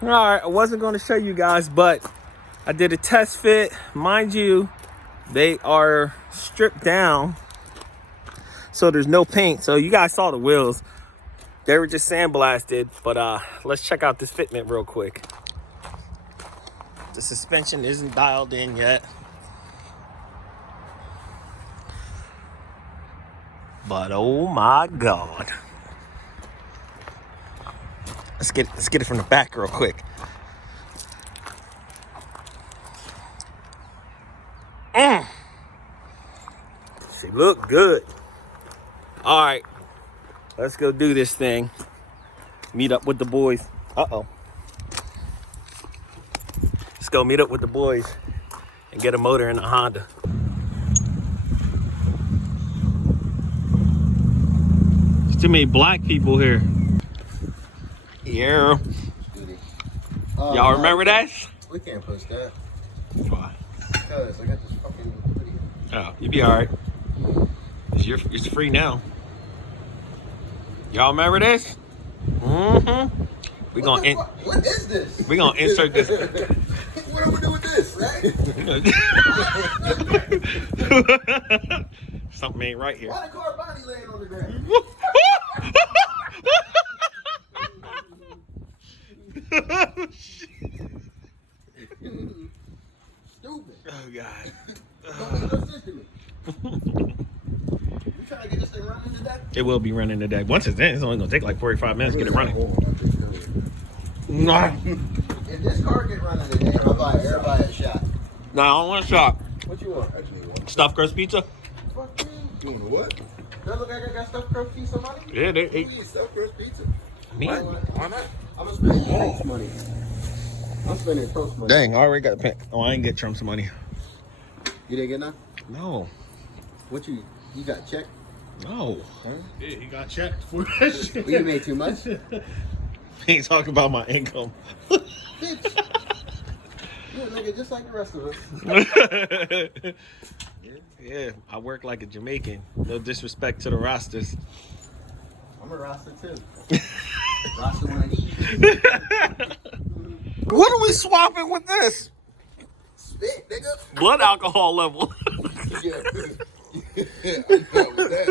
All right, I wasn't going to show you guys, but I did a test fit. Mind you, they are stripped down, so there's no paint. So you guys saw the wheels. They were just sandblasted, but let's check out this fitment real quick. The suspension isn't dialed in yet. But oh my God. Let's get it from the back real quick. She look good. All right, let's go do this thing. Meet up with the boys. Uh-oh. Let's go meet up with the boys and get a motor in the Honda. There's too many black people here. Yeah. Y'all remember that? We can't post that. Why? Because I got this fucking video. Oh, you be all right. It's free now. Y'all remember this? Mm-hmm. What is this? We gonna insert this. What do we do with this, right? Something ain't right here. Why the car body laying on the ground? Stupid. Oh God. Don't make no sense to me. You trying to get this thing running today? It will be running today. Once it's in, it's only gonna take like 45 minutes to get it running. Nah. If this car get running today, I'll buy everybody a shot. No, I don't want a shot. What you want? Actually, want Stuffed crust pizza? fuck you. You want what? Does that look like I got stuffed crust pizza money? Yeah, they Who eats stuffed crust pizza? Me? Why not? I'm gonna spend Trump's money. I'm spending Trump's money. Dang, I already got the pen. Oh, I ain't get Trump's money. You didn't get none? No. What you got checked? No. Huh? Yeah, he got checked for that shit. Well, you made too much? He ain't talking about my income. Bitch. You're a nigga just like the rest of us. Yeah, I work like a Jamaican. No disrespect to the rosters. I'm a roster too. Roster one of these. What are we swapping with this? Spit, nigga. Blood alcohol level. Yeah. I'm done with that.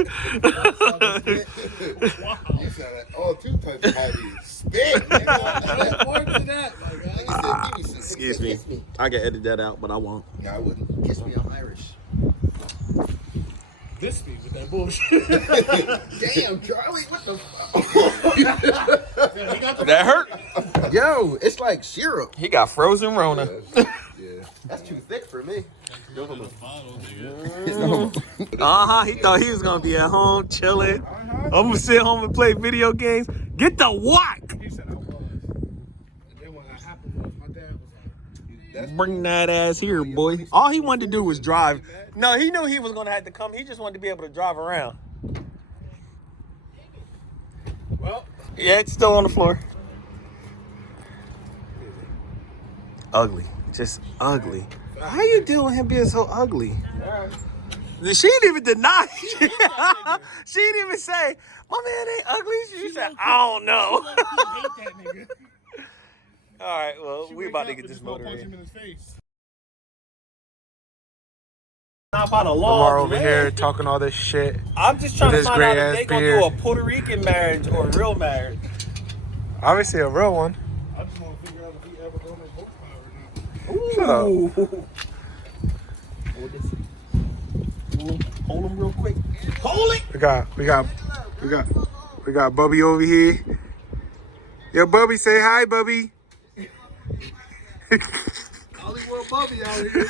Wow. You sound like all two types of bodies. Spit, nigga. More to that, my guy. He said, give me some. Excuse He me. said, kiss me. I can edit that out, but I won't. No, I wouldn't. Kiss me, I'm Irish. This me with that bullshit. Damn, Charlie, what the fuck? Yeah, he got the That hurt. Yo, it's like syrup. He got frozen Rona. Yeah. That's too thick for me. He thought he was gonna be at home chilling. I'm gonna sit home and play video games. Get the whack. He said I was. And then what happened was my dad was like, Bring that ass here, boy. All he wanted to do was drive. No, he knew he was gonna have to come. He just wanted to be able to drive around. well, Yeah, it's still on the floor. Ugly. Just ugly. How you dealing with him being so ugly? She didn't even deny. She didn't even say, my man ain't ugly. She said, I don't know. I hate that nigga. All right, well, She we wake about up to get and this just go motor punch him in. in his face. Not by the Lamar law, over man. here talking all this shit. I'm just trying with to his find out if gray-ass they gonna beard. do a Puerto Rican marriage or a real marriage. Obviously a real one. I just want to figure out if he ever going to boat power or not. Shut up. Ooh. Hold him real quick. Hold it! We got Bubby over here. Yo, Bubby, say hi, Bubby. Hollywood Bubby out here.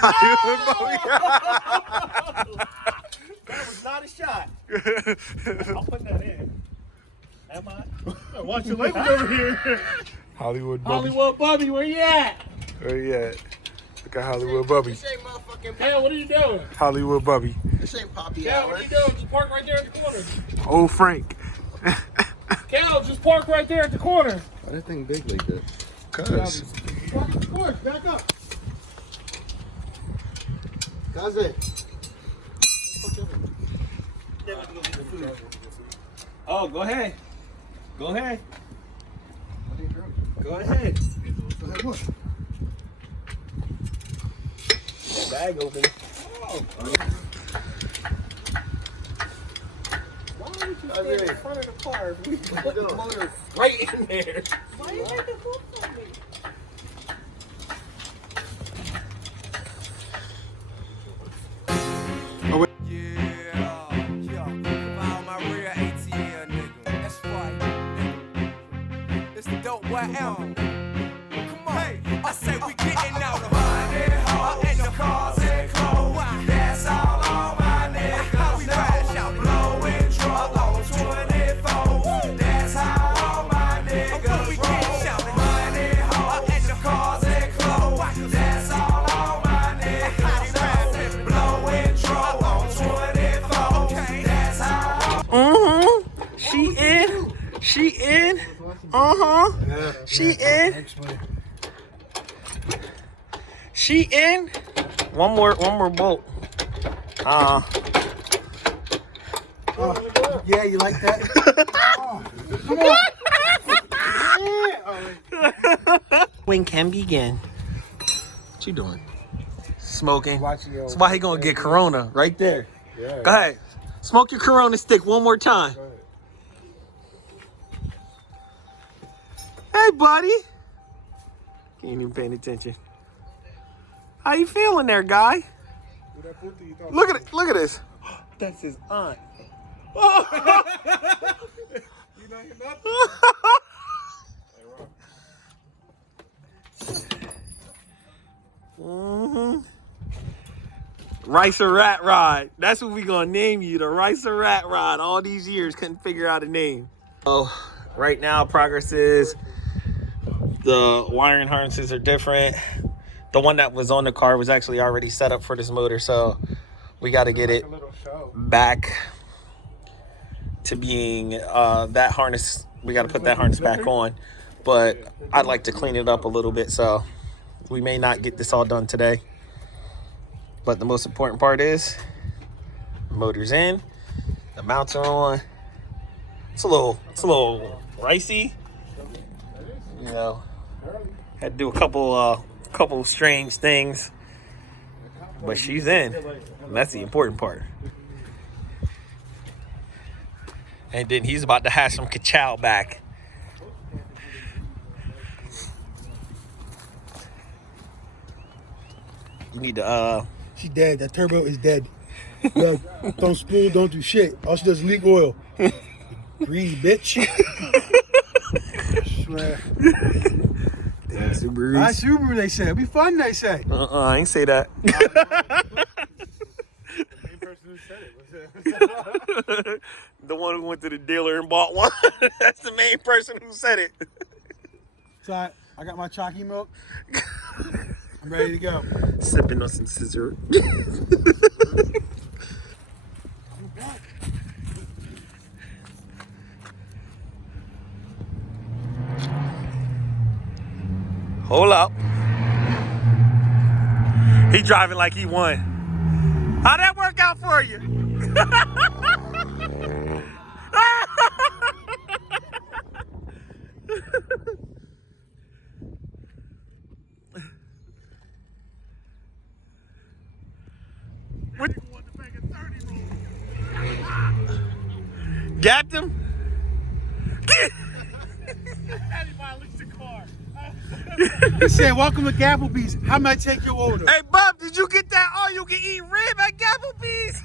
That was not a shot. I'll put that in. Am I? Watch your language over here. Hollywood Bubby. Hollywood Bubby, where you at? Where you at? Look at Hollywood Bubby. This ain't motherfucking Hell, what are you doing? Hollywood Bubby. This ain't Poppy Cal, hour. what are you doing? Just park right there at the corner. Old Frank. Cal, just park right there at the corner. Why that thing big like that? Cuz. Park at the corner. Back up. Cousin. Oh, go ahead. Go ahead. Go ahead. Bag open. Oh. Why would you stand in front of the car if we put the motor right in there? Why you take the food from me? Come on, hey, I say we getting out of money, and the cars and clothes. That's all my niggas we ride, shout blowing trouble on 24. That's how all my niggas we get shouting money, and the cars and clothes. That's all my niggas blowing trouble on 24. That's how. She in. She in. She in. One more bolt. Yeah, you like that? Oh, come on. Yeah. When can begin. What you doing? Smoking. Watching your. That's why he gonna get Corona right there. Yeah. Go ahead. Smoke your Corona stick one more time. Hey, buddy. Ain't even paying attention. How you feeling there, guy? Look at it. Look at this. That's his aunt. You know you're not. Rice or Rat Rod. That's what we gonna name you, the Rice or Rat Rod. All these years couldn't figure out a name. So right now progress is the wiring harnesses are different. The one that was on the car was actually already set up for this motor, so we got to get it back to being that harness. We got to put that harness back on, but I'd like to clean it up a little bit, so we may not get this all done today. But the most important part is the motor's in, the mounts are on. It's a little ricey, you know. Had to do a couple strange things, but she's in, and that's the important part. And then he's about to have some ka-chow back. You need to She dead. That turbo is dead. Look, don't spool, don't do shit. All she does is leak oil. Greedy bitch. I swear. damn Subarus. Buy Subaru, they say. It'll be fun, they say. I ain't say that. The main person who said it. The one who went to the dealer and bought one. That's the main person who said it. So I got my chalky milk. I'm ready to go. Sipping on some scissor. Hold up. He driving like he won. How'd that work out for you? What? Gapped him? He said, welcome to Gapplebee's. How may I take your order? Hey, Bob, did you get that all you can eat rib at Gapplebee's?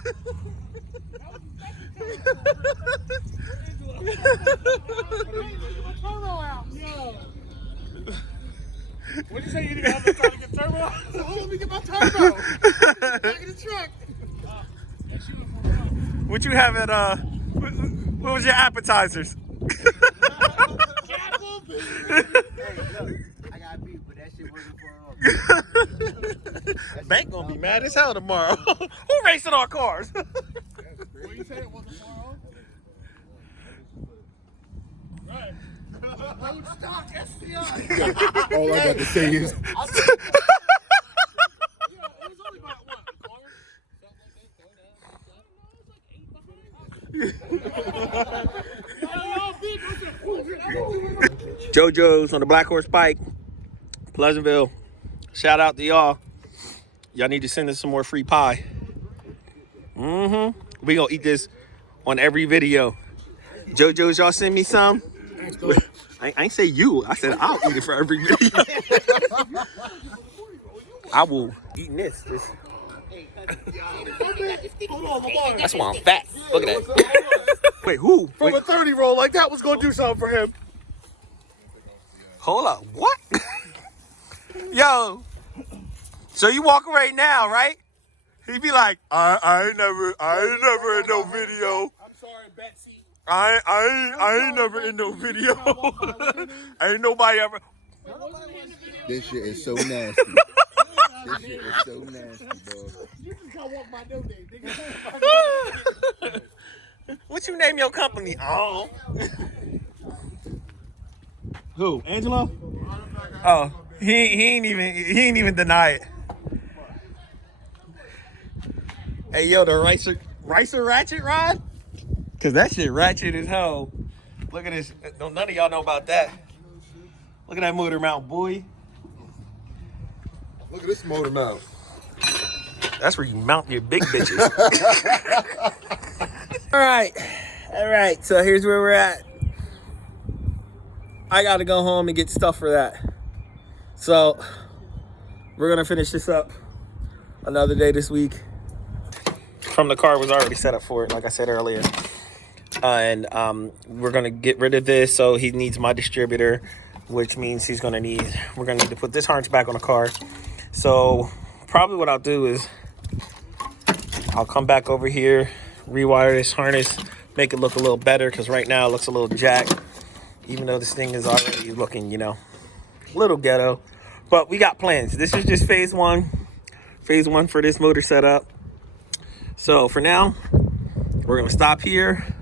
What'd you say? You didn't have no time to get turbo? Hold on, let me get my turbo. Back in the truck. What you have at, what was your appetizers? I got beef, but that shit wasn't for Bank gonna be mad as hell tomorrow. Who racing our cars? Well, you said it wasn't for Right. Road stock SCI. All I got to say is. It was only about what? A corner? JoJo's on the Black Horse bike. Pleasantville. Shout out to y'all. Y'all need to send us some more free pie. We gonna eat this on every video. JoJo's, y'all send me some? I ain't say you. I said I'll eat it for every video. I will eat this. That's why I'm fat. Look at that. Wait, who? From a 30 roll like that was gonna do something for him. Hold up. What? Yo. So you walk right now, right? He be like, I ain't never in no video. I'm sorry, Betsy. I ain't never in no video. Ain't nobody ever. This shit is so nasty. This shit is so nasty, bro. You just gotta walk my no day, nigga. What you name your company? Oh. Who? Angelo? Oh, he ain't even deny it. Hey yo, the Ricer ratchet rod? Cause that shit ratchet as hell. Look at this. None of y'all know about that. Look at that motor mount, boy. Look at this motor mount. That's where you mount your big bitches. All right. So here's where we're at. I gotta go home and get stuff for that. So we're gonna finish this up another day this week. From the car was already set up for it, like I said earlier. And we're gonna get rid of this. So he needs my distributor, which means we're gonna need to put this harness back on the car. So probably what I'll do is I'll come back over here, rewire this harness, make it look a little better, because right now it looks a little jacked, even though this thing is already looking, you know, a little ghetto. But we got plans. This is just phase one for this motor setup. So for now, we're gonna stop here.